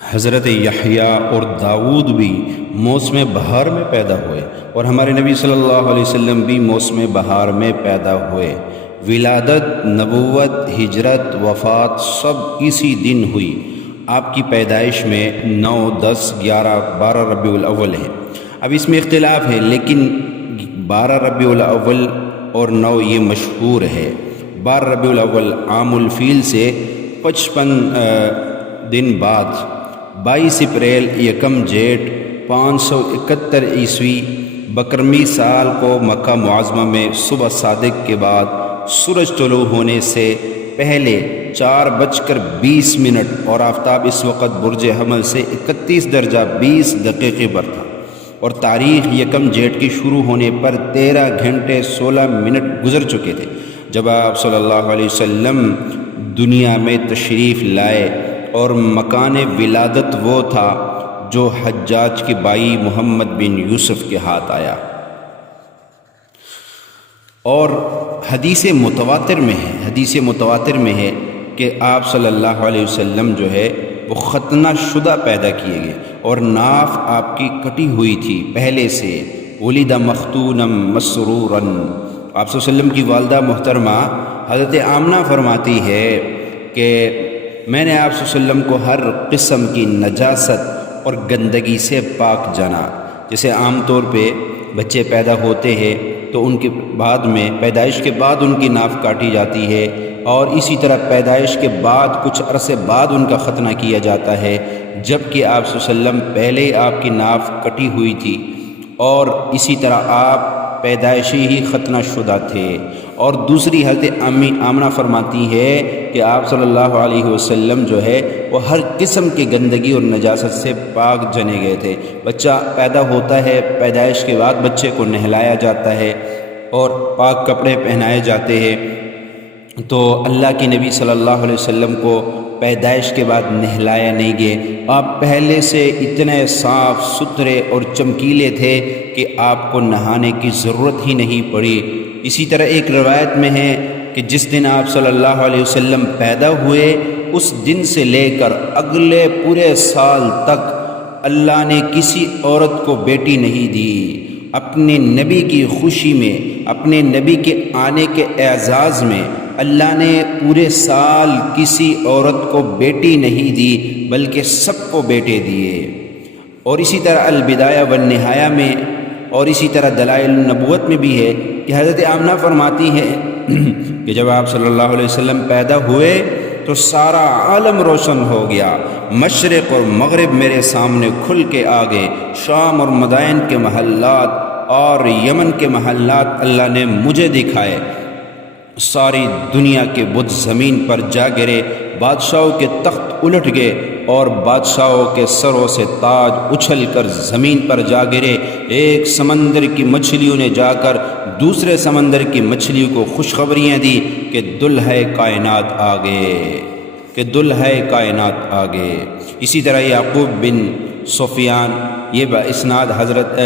حضرت یحییٰ اور داؤد بھی موسم بہار میں پیدا ہوئے، اور ہمارے نبی صلی اللہ علیہ وسلم بھی موسم بہار میں پیدا ہوئے۔ ولادت، نبوت، ہجرت، وفات سب اسی دن ہوئی۔ آپ کی پیدائش میں 9، 10، 11، 12 ربیع الاول ہے۔ اب اس میں اختلاف ہے، لیکن 12 ربیع الاول اور 9 یہ مشہور ہے۔ 12 ربیع الاول عام الفیل سے 55 دن بعد 22 اپریل یکم جیٹھ 571 عیسوی بکرمی سال کو مکہ معظمہ میں صبح صادق کے بعد سورج طلوع ہونے سے پہلے 4:20 اور آفتاب اس وقت برج حمل سے 31 درجہ 20 دقیقے پر تھا، اور تاریخ یکم جیٹھ کی شروع ہونے پر 13 گھنٹے 16 منٹ گزر چکے تھے جب آپ صلی اللہ علیہ وسلم دنیا میں تشریف لائے، اور مکان ولادت وہ تھا جو حجاج کے بھائی محمد بن یوسف کے ہاتھ آیا۔ اور حدیث متواتر میں ہے کہ آپ صلی اللہ علیہ وسلم جو ہے وہ ختنہ شدہ پیدا کیے گئے، اور ناف آپ کی کٹی ہوئی تھی پہلے سے۔ ولد مختونا مسرورا، آپ صلی اللہ علیہ وسلم کی والدہ محترمہ حضرت آمنہ فرماتی ہے کہ میں نے آپ صلی اللہ علیہ وسلم کو ہر قسم کی نجاست اور گندگی سے پاک جانا۔ جیسے عام طور پہ بچے پیدا ہوتے ہیں تو ان کے بعد میں پیدائش کے بعد ان کی ناف کاٹی جاتی ہے، اور اسی طرح پیدائش کے بعد کچھ عرصے بعد ان کا ختنہ کیا جاتا ہے، جبکہ آپ صلی اللہ علیہ وسلم پہلے ہی آپ کی ناف کٹی ہوئی تھی، اور اسی طرح آپ پیدائشی ہی ختنہ شدہ تھے۔ اور دوسری حضرت آمنہ فرماتی ہے کہ آپ صلی اللہ علیہ وسلم جو ہے وہ ہر قسم کی گندگی اور نجاست سے پاک جنے گئے تھے۔ بچہ پیدا ہوتا ہے، پیدائش کے بعد بچے کو نہلایا جاتا ہے اور پاک کپڑے پہنائے جاتے ہیں، تو اللہ کے نبی صلی اللہ علیہ وسلم کو پیدائش کے بعد نہلایا نہیں گئے۔ آپ پہلے سے اتنے صاف ستھرے اور چمکیلے تھے کہ آپ کو نہانے کی ضرورت ہی نہیں پڑی۔ اسی طرح ایک روایت میں ہے کہ جس دن آپ صلی اللہ علیہ وسلم پیدا ہوئے، اس دن سے لے کر اگلے پورے سال تک اللہ نے کسی عورت کو بیٹی نہیں دی۔ اپنے نبی کی خوشی میں، اپنے نبی کے آنے کے اعزاز میں اللہ نے پورے سال کسی عورت کو بیٹی نہیں دی، بلکہ سب کو بیٹے دیے۔ اور اسی طرح البدایہ والنہایہ میں، اور اسی طرح دلائل النبوت میں بھی ہے کہ حضرت آمنہ فرماتی ہے کہ جب آپ صلی اللہ علیہ وسلم پیدا ہوئے تو سارا عالم روشن ہو گیا، مشرق اور مغرب میرے سامنے کھل کے آ گئے، شام اور مدائن کے محلات اور یمن کے محلات اللہ نے مجھے دکھائے، ساری دنیا کے بت زمین پر جا گرے، بادشاہوں کے تخت الٹ گئے، اور بادشاہوں کے سروں سے تاج اچھل کر زمین پر جا گرے۔ ایک سمندر کی مچھلیوں نے جا کر دوسرے سمندر کی مچھلیوں کو خوشخبریاں دی کہ دلہا کائنات آ گئے۔ اسی طرح یعقوب بن سفیان یہ باسناد حضرت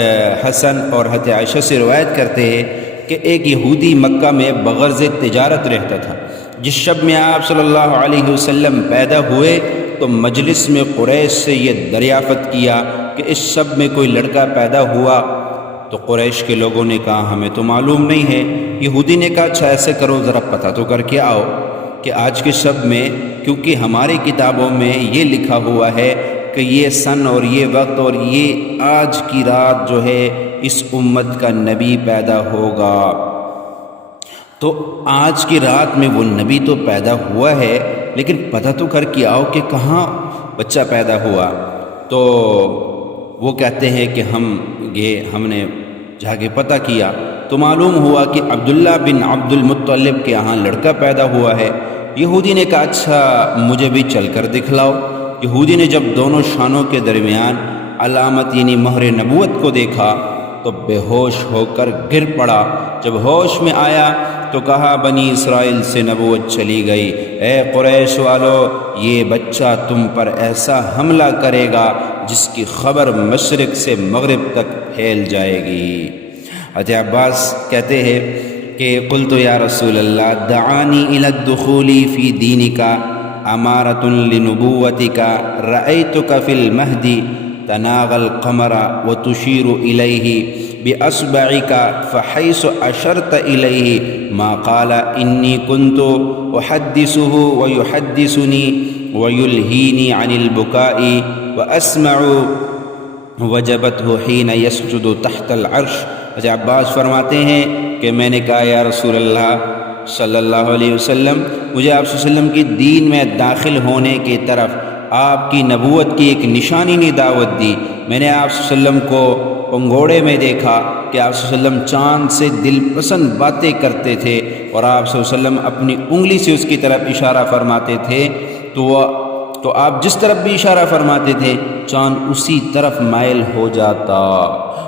حسن اور حضرت عائشہ سے روایت کرتے ہیں کہ ایک یہودی مکہ میں بغرض تجارت رہتا تھا۔ جس شب میں آپ صلی اللہ علیہ وسلم پیدا ہوئے تو مجلس میں قریش سے یہ دریافت کیا کہ اس شب میں کوئی لڑکا پیدا ہوا؟ تو قریش کے لوگوں نے کہا ہمیں تو معلوم نہیں ہے۔ یہودی نے کہا اچھا ایسے کرو، ذرا پتہ تو کر کے آؤ کہ آج کے شب میں، کیونکہ ہماری کتابوں میں یہ لکھا ہوا ہے کہ یہ سن اور یہ وقت اور یہ آج کی رات جو ہے اس امت کا نبی پیدا ہوگا، تو آج کی رات میں وہ نبی تو پیدا ہوا ہے، لیکن پتہ تو کر کے آؤ کہ کہاں بچہ پیدا ہوا۔ تو وہ کہتے ہیں کہ ہم نے جا کے پتہ کیا تو معلوم ہوا کہ عبداللہ بن عبد المطلب کے یہاں لڑکا پیدا ہوا ہے۔ یہودی نے کہا اچھا مجھے بھی چل کر دکھلاؤ۔ یہودی نے جب دونوں شانوں کے درمیان علامت یعنی مہر نبوت کو دیکھا تو بے ہوش ہو کر گر پڑا۔ جب ہوش میں آیا تو کہا بنی اسرائیل سے نبوت چلی گئی، اے قریش والو یہ بچہ تم پر ایسا حملہ کرے گا جس کی خبر مشرق سے مغرب تک پھیل جائے گی۔ حضرت عباس کہتے ہیں کہ قلت یا رسول اللہ دعانی الی الدخول فی دینک، امارۃ لنبوتک رأیتک فی المہدی تناغ القمر وتشیر الیہ باصبعک فحیث اشرت الیہ ما قال انی کنت احدثه ویحدثنی ویلہینی عن البکاء واسمع وجبته حین یسجد تحت العرش۔ حضرت عباس فرماتے ہیں کہ میں نے کہا یا رسول اللہ صلی اللہ علیہ وسلم، مجھے آپ صلی اللہ علیہ وسلم کی دین میں داخل ہونے کی طرف آپ کی نبوت کی ایک نشانی نے دعوت دی۔ میں نے آپ صلی اللہ علیہ وسلم کو پنگوڑے میں دیکھا کہ آپ صلی اللہ علیہ وسلم چاند سے دل پسند باتیں کرتے تھے، اور آپ صلی اللہ علیہ وسلم اپنی انگلی سے اس کی طرف اشارہ فرماتے تھے، تو آپ جس طرف بھی اشارہ فرماتے تھے چاند اسی طرف مائل ہو جاتا۔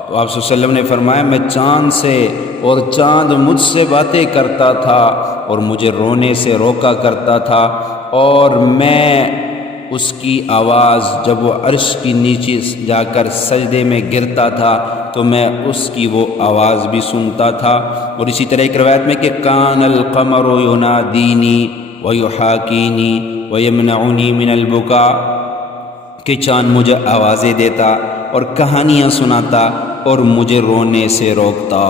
تو آپ صلی اللہ علیہ وسلم نے فرمایا میں چاند سے اور چاند مجھ سے باتیں کرتا تھا اور مجھے رونے سے روکا کرتا تھا، اور میں اس کی آواز جب وہ عرش کی نیچے جا کر سجدے میں گرتا تھا تو میں اس کی وہ آواز بھی سنتا تھا۔ اور اسی طرح ایک روایت میں کہ کان القمر ینادینی ویحاکینی ویمنعنی من البکاء، کہ چاند مجھے آوازیں دیتا اور کہانیاں سناتا اور مجھے رونے سے روکتا۔